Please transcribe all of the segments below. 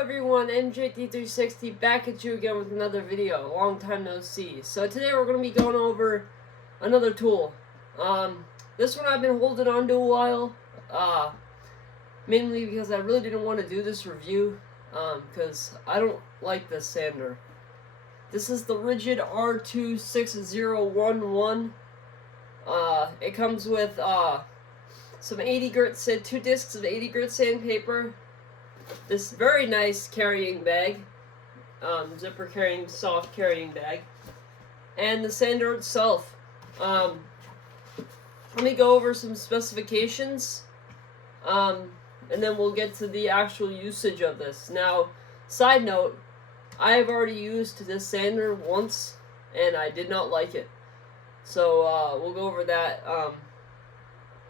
everyone, MJT360 back at you again with another video. Long time no see. So today we're going to be going over another tool. This one I've been holding on to a while, mainly because I really didn't want to do this review, because I don't like this sander. This is the Ridgid R26011. It comes with some 80 grit, 2 discs of 80 grit sandpaper. This very nice carrying bag, zipper carrying, soft carrying bag, and the sander itself. Let me go over some specifications, and then we'll get to the actual usage of this. Now, side note, I have already used this sander once, and I did not like it. So, we'll go over that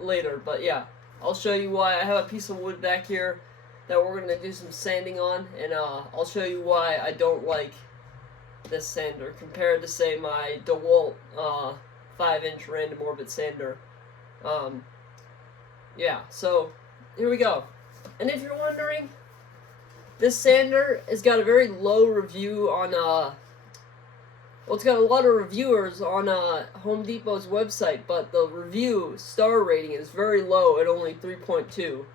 later, but yeah, I'll show you why. I have a piece of wood back here that we're going to do some sanding on, and I'll show you why I don't like this sander compared to, say, my DeWalt 5-inch random orbit sander. Yeah, so here we go. And if you're wondering, this sander has got a very low review on, well, it's got a lot of reviewers on Home Depot's website, but the review star rating is very low at only 3.2.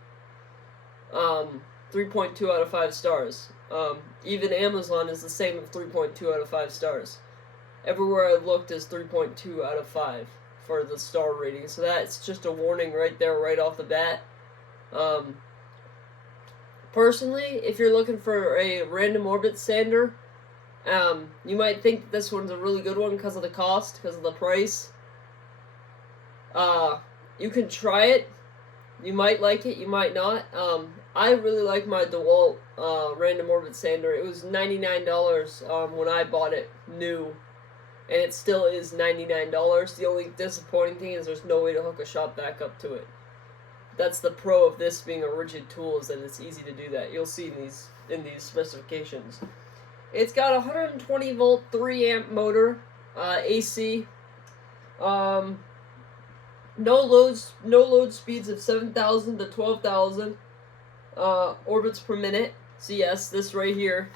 3.2 out of 5 stars. Even Amazon is the same at 3.2 out of 5 stars. Everywhere I looked is 3.2 out of 5 for the star rating. So that's just a warning right there, right off the bat. Personally, if you're looking for a random orbit sander, you might think that this one's a really good one because of the cost, because of the price. You can try it. You might like it, you might not. I really like my DeWalt random orbit sander. It was $99 when I bought it new, and it still is $99. The only disappointing thing is there's no way to hook a shop vac up to it. That's the pro of this being a Ridgid tool, is that it's easy to do that. You'll see in these specifications. It's got a 120 volt 3 amp motor, AC. No load speeds of 7,000 to 12,000 orbits per minute. So yes, this right here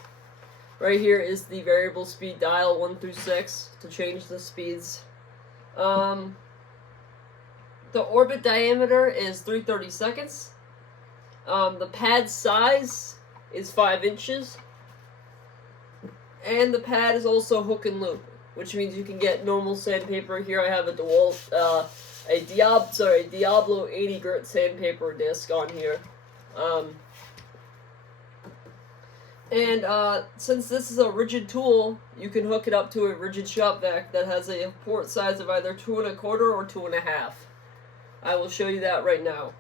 is the variable speed dial 1 through 6 to change the speeds. The orbit diameter is 3/32. The pad size is 5 inches, and the pad is also hook and loop, which means you can get normal sandpaper. Here I have a DeWalt Diablo 80 grit sandpaper disc on here. Since this is a Ridgid tool, you can hook it up to a Ridgid shop vac that has a port size of either 2 1/4 or 2 1/2. I will show you that right now.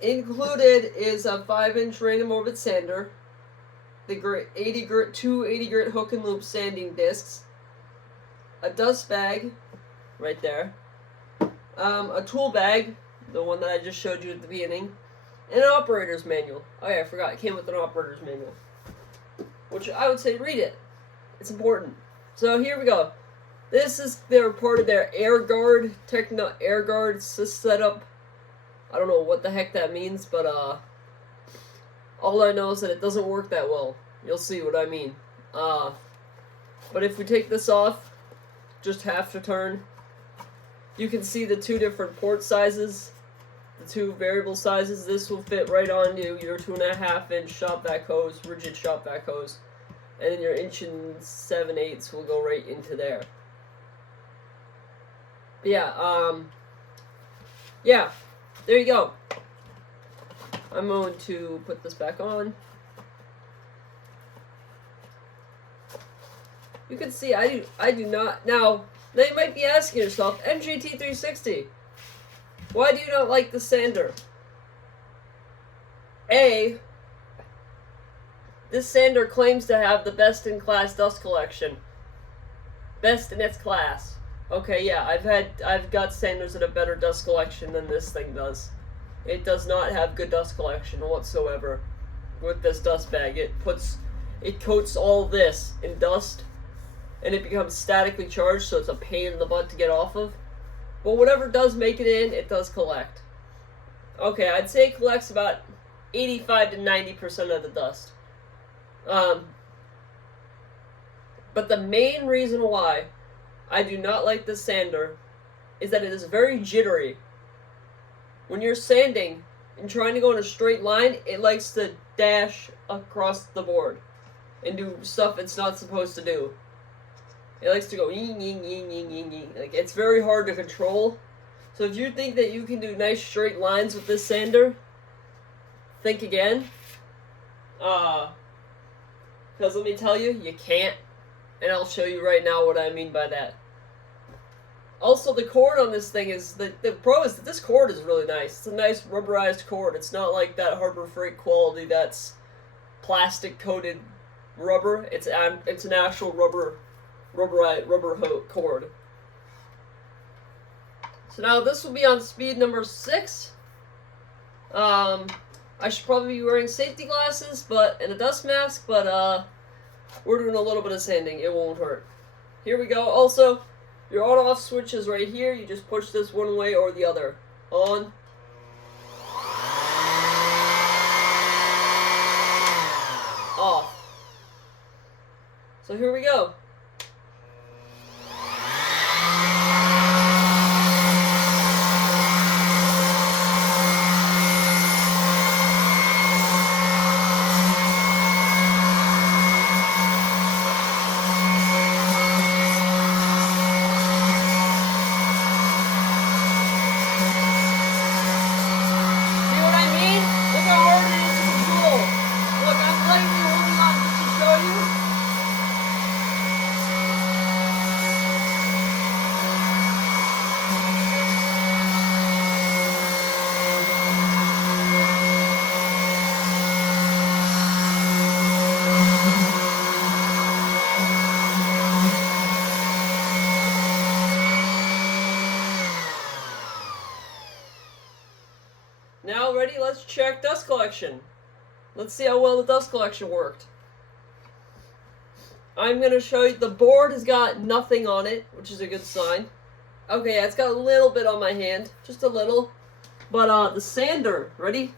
Included is a 5-inch random orbit sander, the 2 80 grit hook and loop sanding discs, a dust bag, right there, a tool bag, the one that I just showed you at the beginning, and an operator's manual. Oh yeah, I forgot, it came with an operator's manual, which I would say read it. It's important. So here we go. This is part of their air guard setup. I don't know what the heck that means, but all I know is that it doesn't work that well. You'll see what I mean. But if we take this off, just half to turn, you can see the 2 different port sizes, the 2 variable sizes. This will fit right onto your 2 1/2 inch shop vac hose, Ridgid shop vac hose, and then your 1 7/8 will go right into there. But yeah, there you go. I'm going to put this back on. You can see I do not. Now you might be asking yourself, MJT360, why do you not like the sander? This sander claims to have the best in class dust collection. Best in its class. Okay, yeah, I've got sanders that have better dust collection than this thing does. It does not have good dust collection whatsoever with this dust bag. It coats all this in dust, and it becomes statically charged, so it's a pain in the butt to get off of. But whatever does make it in, it does collect. Okay, I'd say it collects about 85 to 90% of the dust. But the main reason why I do not like this sander is that it is very jittery. When you're sanding and trying to go in a straight line, it likes to dash across the board and do stuff it's not supposed to do. It likes to go ying, ying, ying, ying, ying, ying. Like, it's very hard to control. So if you think that you can do nice straight lines with this sander, think again. Because let me tell you, you can't. And I'll show you right now what I mean by that. Also, the cord on this thing is, the pro is that this cord is really nice. It's a nice rubberized cord. It's not like that Harbor Freight quality that's plastic coated rubber. It's an actual rubber cord. So now this will be on speed number 6. I should probably be wearing safety glasses and a dust mask, but we're doing a little bit of sanding. It won't hurt. Here we go. Also, your on-off switch is right here. You just push this one way or the other. On. Off. So here we go. Now ready, let's check dust collection. Let's see how well the dust collection worked. I'm going to show you, the board has got nothing on it, which is a good sign. Okay, yeah, it's got a little bit on my hand, just a little. But the sander, ready?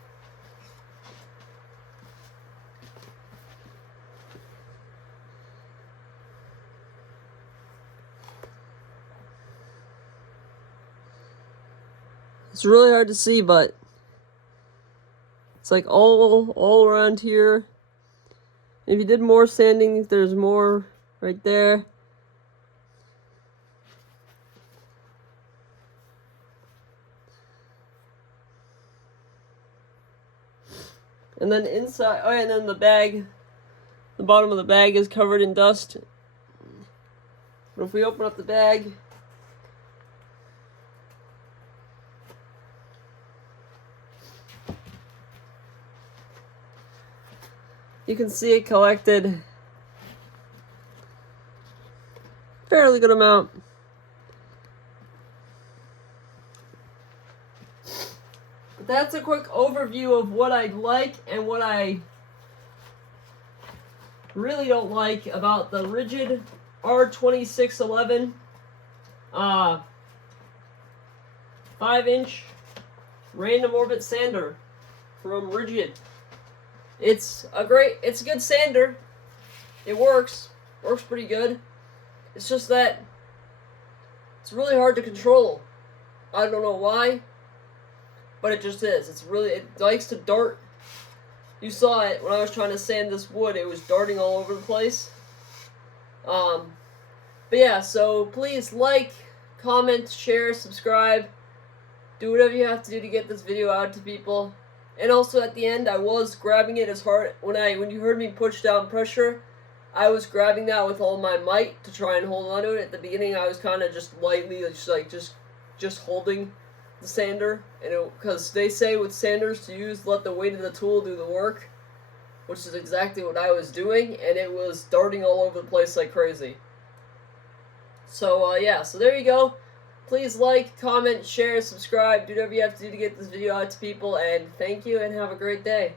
It's really hard to see, but it's like all around here. If you did more sanding, there's more right there. And then inside, oh yeah, and then the bag, the bottom of the bag is covered in dust. But if we open up the bag, you can see it collected fairly good amount. But that's a quick overview of what I like and what I really don't like about the Ridgid R26011 5-inch random orbit sander from Ridgid. It's a good sander. It works pretty good. It's just that it's really hard to control. I don't know why, but it just is. It likes to dart. You saw it when I was trying to sand this wood. It was darting all over the place. But yeah, so please like, comment, share, subscribe. Do whatever you have to do to get this video out to people. And also at the end, I was grabbing it as hard when you heard me push down pressure. I was grabbing that with all my might to try and hold onto it. At the beginning, I was kind of just lightly, just holding the sander, and because they say with sanders to let the weight of the tool do the work, which is exactly what I was doing, and it was darting all over the place like crazy. So yeah, so there you go. Please like, comment, share, subscribe, do whatever you have to do to get this video out to people, and thank you, and have a great day.